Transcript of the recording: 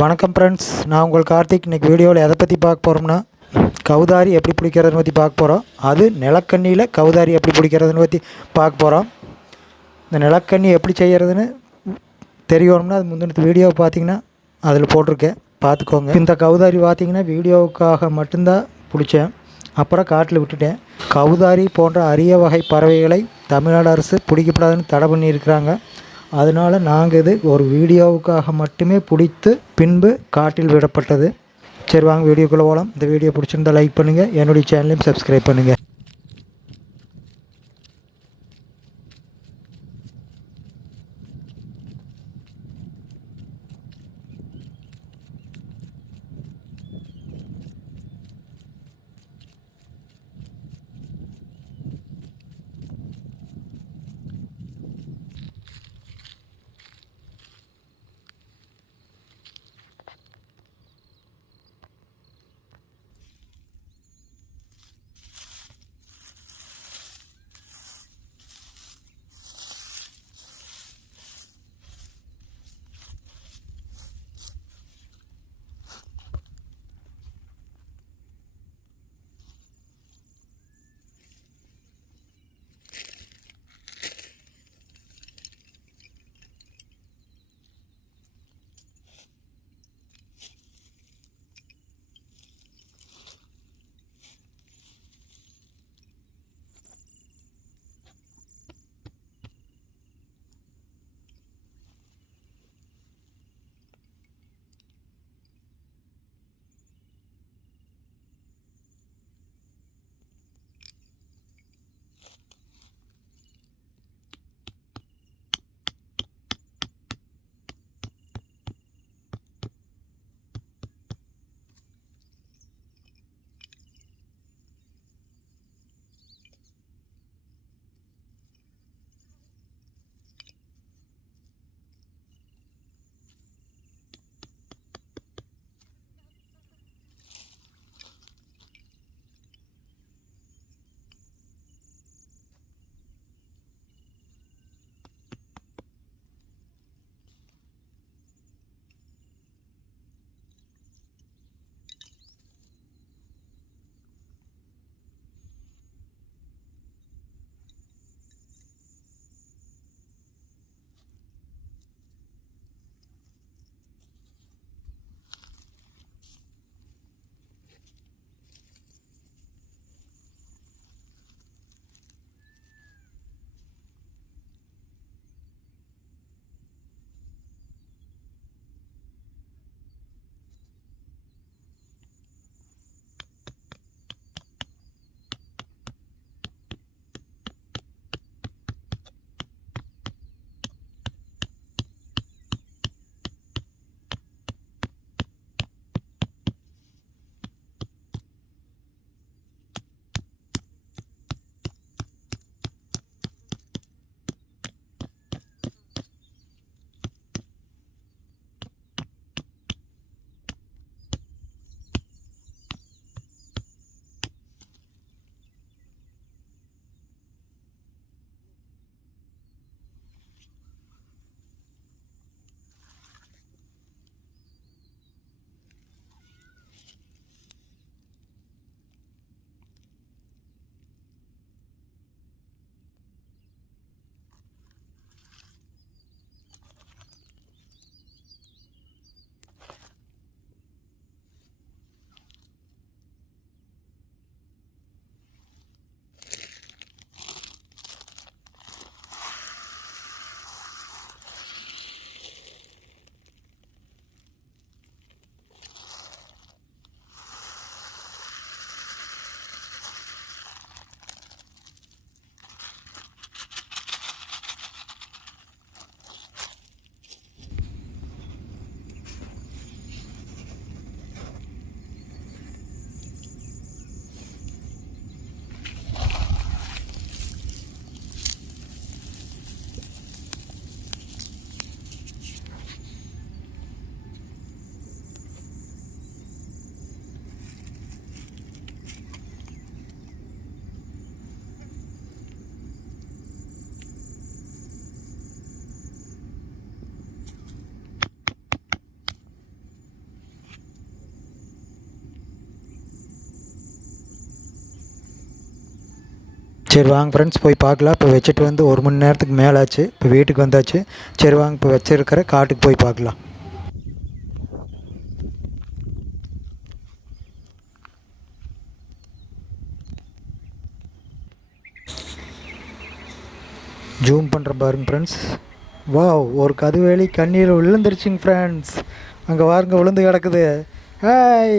வணக்கம் ஃப்ரெண்ட்ஸ் நான் உங்கள் கார்த்திக். இன்றைக்கி வீடியோவில் எதை பற்றி பார்க்க போகிறோம்னா கவுதாரி எப்படி பிடிக்கிறதுன்னு பற்றி பார்க்க போகிறோம் அது நிலக்கண்ணியில் கவுதாரி எப்படி பிடிக்கிறதுன்னு பற்றி பார்க்க போகிறோம் இந்த நிலக்கண்ணி எப்படி செய்கிறதுன்னு தெரியணும்னா அது முந்தின வீடியோவை பார்த்தீங்கன்னா அதில் போட்டிருக்கேன். பார்த்துக்கோங்க. இந்த கவுதாரி பார்த்திங்கன்னா வீடியோவுக்காக மட்டும்தான் பிடிச்சேன். அப்புறம் காட்டில் விட்டுட்டேன். கவுதாரி போன்ற அரிய வகை பறவைகளை தமிழ்நாடு அரசு பிடிக்கப்படாதுன்னு தடை பண்ணியிருக்கிறாங்க. அதனால் நாங்கள் இது ஒரு வீடியோவுக்காக மட்டுமே பிடித்து பின்பு காட்டில் விடப்பட்டது. சரி வாங்க வீடியோக்குள்ளே போகலாம் இந்த வீடியோ பிடிச்சிருந்தா லைக் பண்ணுங்கள் என்னுடைய சேனலையும் சப்ஸ்கிரைப் பண்ணுங்கள் சரி வாங்க ஃப்ரெண்ட்ஸ் போய் பார்க்கலாம். இப்போ வச்சுட்டு வந்து ஒரு மணி நேரத்துக்கு மேலே ஆச்சு இப்போ வீட்டுக்கு வந்தாச்சு. சரி வாங்க இப்போ வச்சிருக்கிற காட்டுக்கு போய் பார்க்கலாம். ஜூம் பண்ணுற பாருங்க ஃப்ரெண்ட்ஸ் வா ஒரு கதுவேலி கண்ணீர் விழுந்துருச்சுங்க ஃப்ரெண்ட்ஸ் அங்கே பாருங்க விழுந்து கிடக்குது. ஹாய்